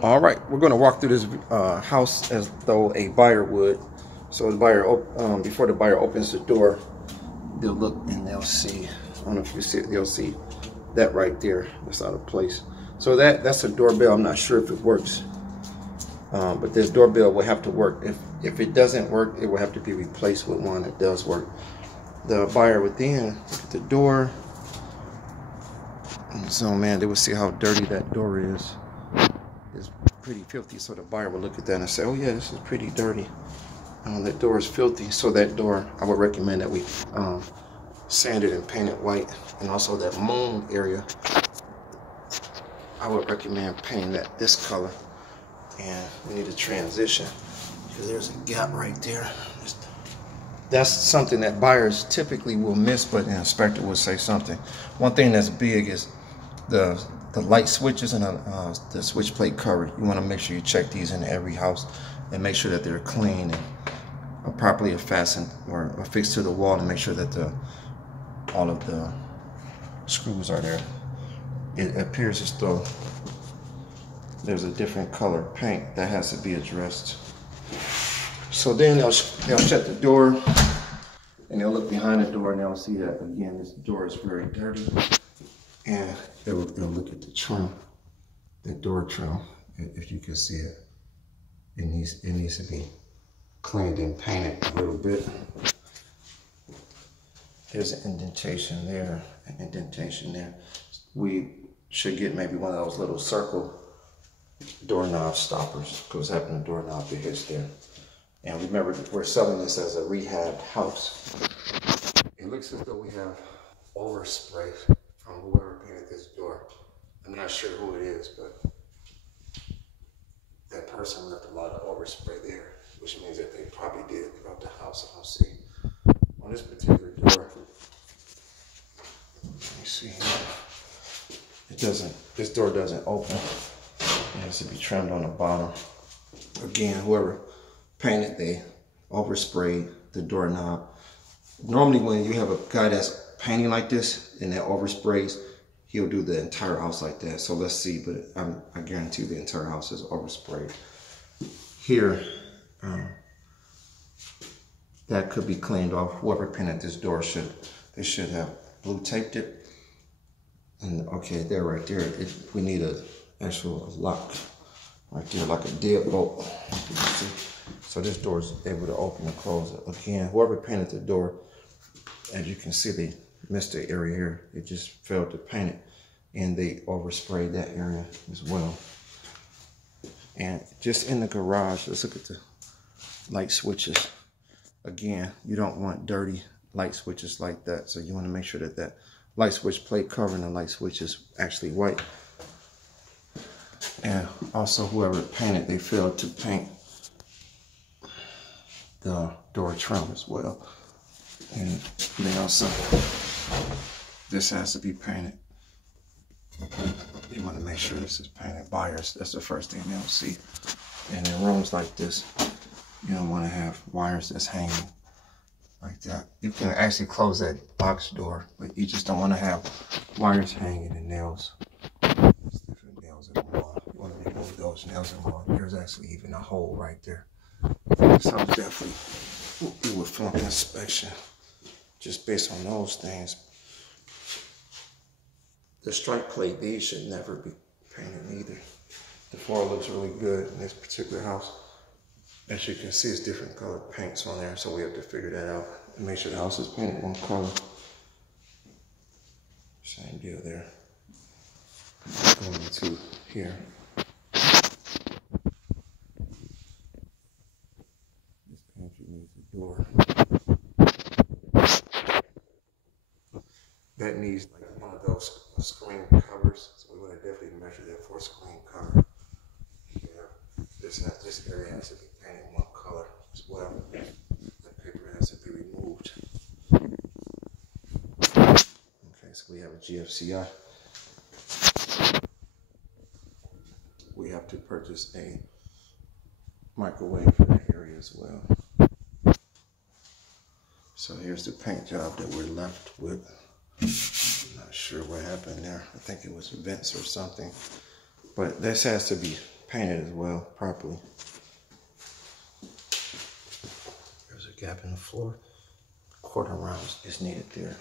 All right, we're going to walk through this house as though a buyer would. So the buyer, before the buyer opens the door, they'll look and they'll see. I don't know if you see it. They'll see that right there. That's out of place. So that's a doorbell. I'm not sure if it works, but this doorbell will have to work. If it doesn't work, it will have to be replaced with one that does work. The buyer would then look at the door. And so, man, they will see how dirty that door is. It's pretty filthy. So the buyer will look at that and say, "Oh yeah, this is pretty dirty. That door is filthy." So that door, I would recommend that we sand it and paint it white. And also that moon area, I would recommend painting that this color. And we need a transition because there's a gap right there. That's something that buyers typically will miss, but the inspector will say something. One thing that's big is the light switches and the switch plate cover. You want to make sure you check these in every house and make sure that they're clean and properly fastened or affixed to the wall, and make sure that all of the screws are there. It appears as though there's a different color paint that has to be addressed. So then they'll shut the door and they'll look behind the door and they'll see that, again, this door is very dirty. And they'll look at the trim, the door trim. If you can see it, it needs to be cleaned and painted a little bit. There's an indentation there, an indentation there. We should get maybe one of those little circle doorknob stoppers, because having a doorknob, it hits there. And remember, we're selling this as a rehab house. It looks as though we have overspray from whoever painted this door. I'm not sure who it is, but that person left a lot of overspray there, which means that they probably did it throughout the house. I'll see. On this particular door, let me see here. This door doesn't open. It has to be trimmed on the bottom. Again, whoever painted, they oversprayed the doorknob. Normally when you have a guy that's painting like this and that oversprays, he'll do the entire house like that. So let's see, but I guarantee the entire house is oversprayed. Here, that could be cleaned off. Whoever painted this door should have blue taped it. And okay, there, right there, we need an actual lock right there, like a deadbolt. So this door is able to open and close it. Again, whoever painted the door, as you can see, they missed the area here. They just failed to paint it, and they oversprayed that area as well. And just in the garage, let's look at the light switches. Again, you don't want dirty light switches like that. So you want to make sure that that light switch plate covering the light switch is actually white. And also, whoever painted, they failed to paint the door trim as well. And then also, this has to be painted. You want to make sure this is painted. Buyers, that's the first thing they'll see. And in rooms like this, you don't want to have wires that's hanging like that. You can actually close that box door, but you just don't want to have wires hanging and nails. There's different nails in the wall. You want to remove those nails in the wall. There's actually even a hole right there. So definitely it would flunk inspection just based on those things. The strike plate, these should never be painted either. The floor looks really good in this particular house. As you can see, it's different colored paints on there, so we have to figure that out and make sure the house is painted one color. Same deal there. Going into here. This pantry needs a door. That needs like one of those screen covers, so we want to definitely measure that for a screen cover. Yeah, this area has to be painted one color as well. The paper has to be removed. Okay, so we have a GFCI. We have to purchase a microwave for that area as well. So here's the paint job that we're left with. I'm not sure what happened there. I think it was vents or something. But this has to be painted as well properly. There's a gap in the floor. Quarter round is needed there.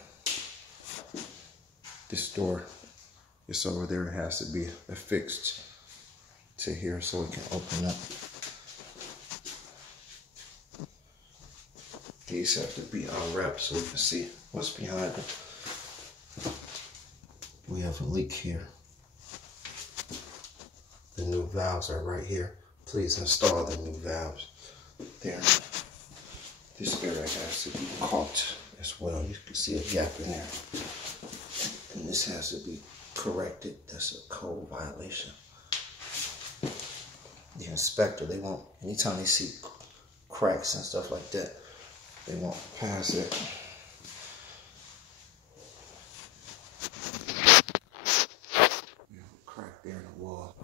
This door is over there. It has to be affixed to here so it can open up. These have to be unwrapped so we can see what's behind them. We have a leak here. The new valves are right here. Please install the new valves there. This area has to be caulked as well. You can see a gap in there. And this has to be corrected. That's a code violation. The inspector, they won't, anytime they see cracks and stuff like that, they won't pass it. We have a crack there in the wall.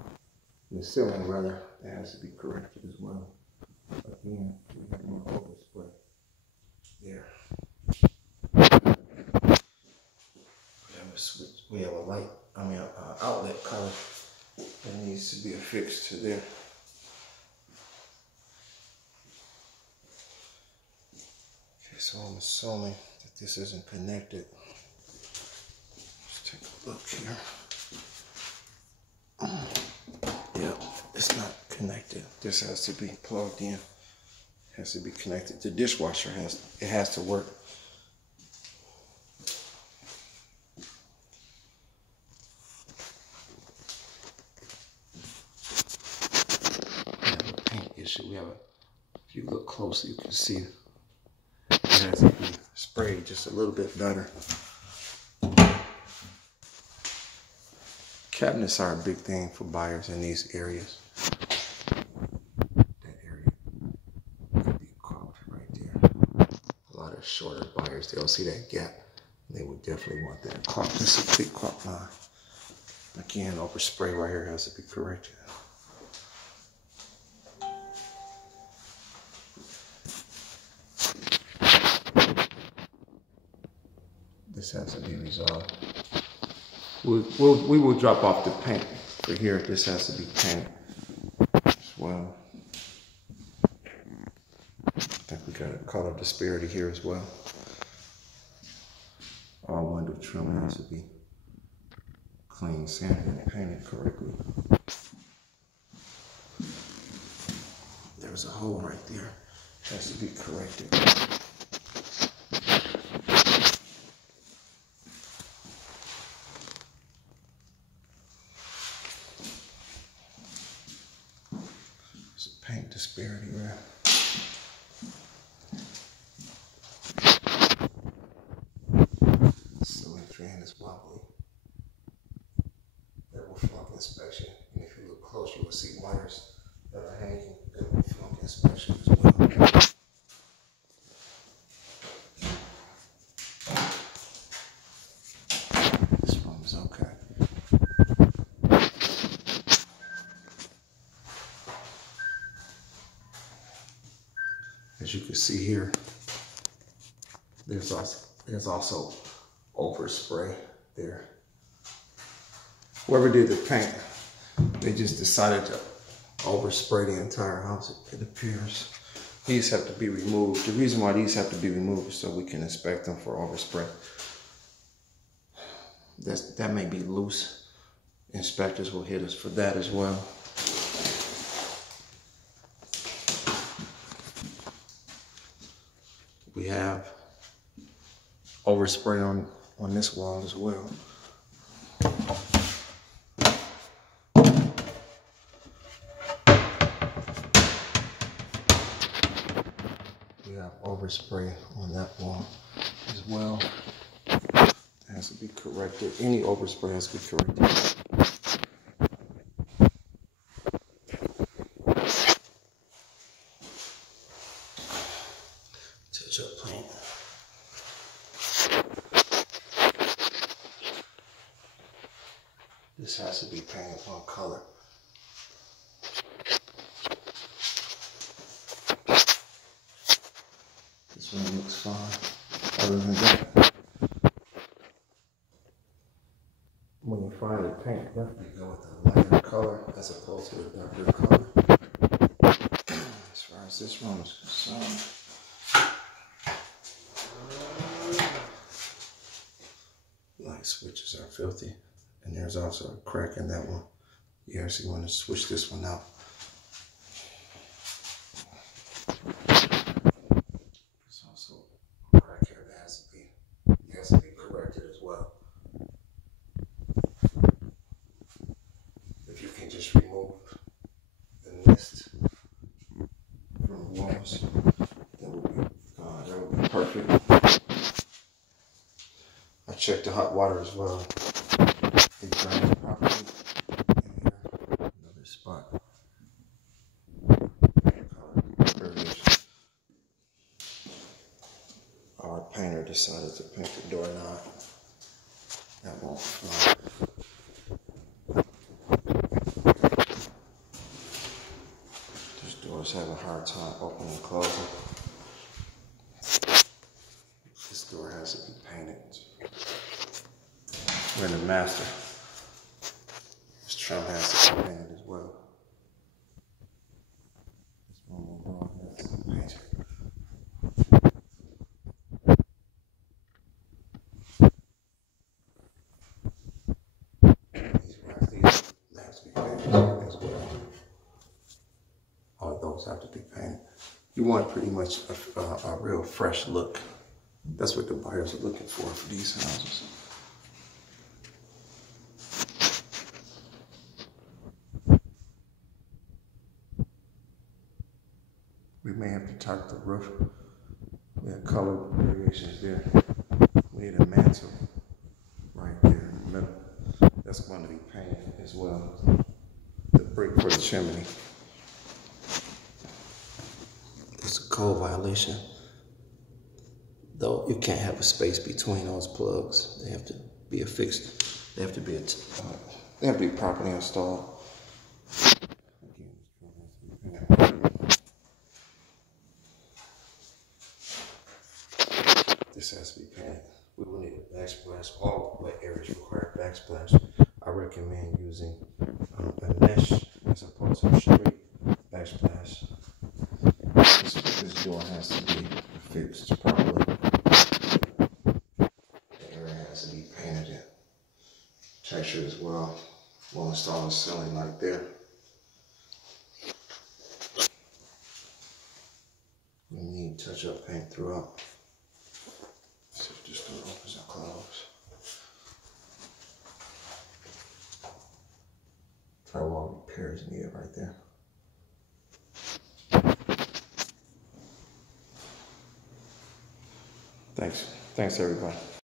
In the ceiling, rather, that has to be corrected as well. Again, we have more overspray there. We have a light, outlet cover that needs to be affixed to there. Okay, so I'm assuming that this isn't connected. Let's take a look here. Yep, it's not connected. This has to be plugged in. It has to be connected. The dishwasher has to work. We have if you look closely, you can see it has to be sprayed just a little bit better. Cabinets are a big thing for buyers in these areas. That area could be caulked right there. A lot of shorter buyers, they'll see that gap. They would definitely want that caulked. This is a thick caulk line. Again, overspray right here has to be corrected. This has to be resolved. We will drop off the paint for here. This has to be painted as well. I think we got a color disparity here as well. All window trim has to be cleaned, sanded, and painted correctly. There's a hole right there. Has to be corrected. Paint disparity there. Ceiling fan is wobbly. That will flunk inspection. And if you look close, you will see wires that are hanging. That will flunk inspection as well. This room is okay. As you can see here, there's also overspray there. Whoever did the paint, they just decided to overspray the entire house, it appears. These have to be removed. The reason why these have to be removed is so we can inspect them for overspray. That may be loose. Inspectors will hit us for that as well. We have overspray on this wall as well. We have overspray on that wall as well. It has to be corrected. Any overspray has to be corrected. Touch-up paint. This has to be painted one color. This one looks fine. Other than that, when you finally paint, definitely go with a lighter color. color as opposed to the darker color. As far as this room is concerned, light switches are filthy, and there's also a crack in that one. You actually want to switch this one out. There's also a crack here that has to be corrected as well. If you can just remove the mist from the walls, that would be perfect. I checked the hot water as well. It drains properly. Another spot. Our painter decided to paint the doorknob. That won't fly. These doors have a hard time opening and closing. This door has to be painted. We're in the master. This trim has to be painted as well. This one more has to be painted. These have to be painted as well. All of those have to be painted. You want pretty much a real fresh look. That's what the buyers are looking for these houses. We may have to tarp the roof. We have color variations there. We need a mantle right there in the middle. That's going to be painted as well. The brick for the chimney. It's a code violation. Though you can't have a space between those plugs. They have to be affixed. They have to be properly installed. This has to be painted. We will need a backsplash. All wet areas require backsplash. I recommend using a mesh as opposed to a straight backsplash. This door has to be fixed properly. The area has to be painted in. Texture as well. We'll install a ceiling light there. We need touch-up paint throughout. See if this door opens and closes. Drywall repairs needed right there. Thanks everybody.